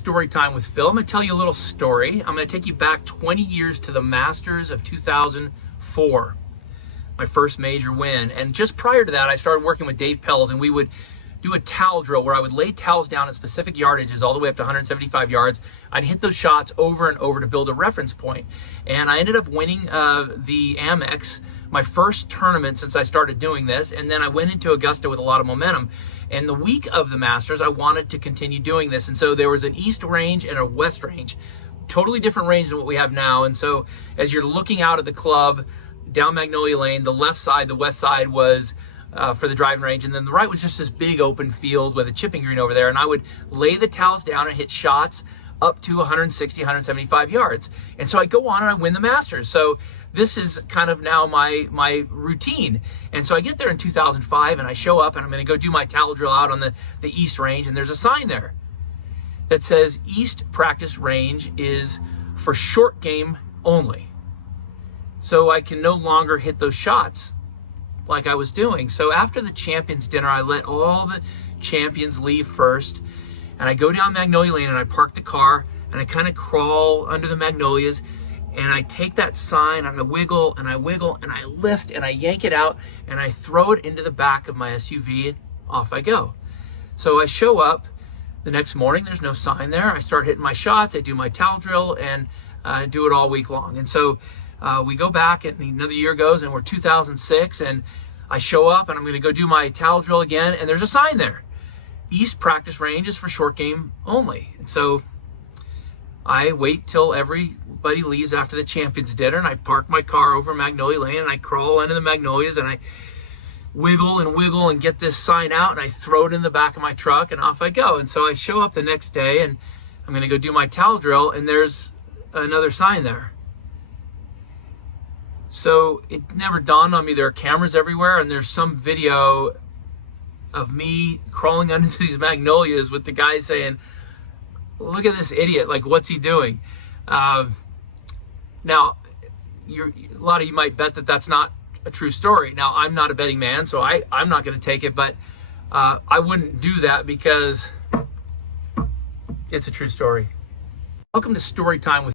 Story Time with Phil. I'm going to tell you a little story. I'm going to take you back 20 years to the Masters of 2004, my first major win. And just prior to that, I started working with Dave Pells, and we would do a towel drill where I would lay towels down at specific yardages all the way up to 175 yards. I'd hit those shots over and over to build a reference point. And I ended up winning the Amex, my first tournament since I started doing this. And then I went into Augusta with a lot of momentum. And the week of the Masters, I wanted to continue doing this. And so there was an east range and a west range, totally different range than what we have now. And so as you're looking out at the club down Magnolia Lane, the left side, the west side was for the driving range, and then the right was just this big open field with a chipping green over there. And I would lay the towels down and hit shots up to 160, 175 yards. And so I go on and I win the Masters. So this is kind of now my routine. And so I get there in 2005 and I show up and I'm going to go do my towel drill out on the east range, and there's a sign there that says East Practice Range is for short game only. So I can no longer hit those shots like I was doing. So after the champions dinner, I let all the champions leave first, and I go down Magnolia Lane and I park the car and I kind of crawl under the magnolias, and I take that sign and I wiggle and I wiggle and I lift and I yank it out and I throw it into the back of my SUV, and off I go. So I show up the next morning, there's no sign there. I start hitting my shots, I do my towel drill, and do it all week long. And so we go back and another year goes and we're 2006, and I show up and I'm going to go do my towel drill again, and there's a sign there. East Practice Range is for short game only. And so I wait till everybody leaves after the champions dinner, and I park my car over Magnolia Lane and I crawl under the magnolias and I wiggle and get this sign out and I throw it in the back of my truck, and off I go. And so I show up the next day and I'm going to go do my towel drill, and there's another sign there. So it never dawned on me there are cameras everywhere, and there's some video of me crawling under these magnolias with the guy saying, "Look at this idiot, like what's he doing?" Now, a lot of you might bet that that's not a true story. Now, I'm not a betting man, so I'm not going to take it, but I wouldn't do that because it's a true story. Welcome to Story Time with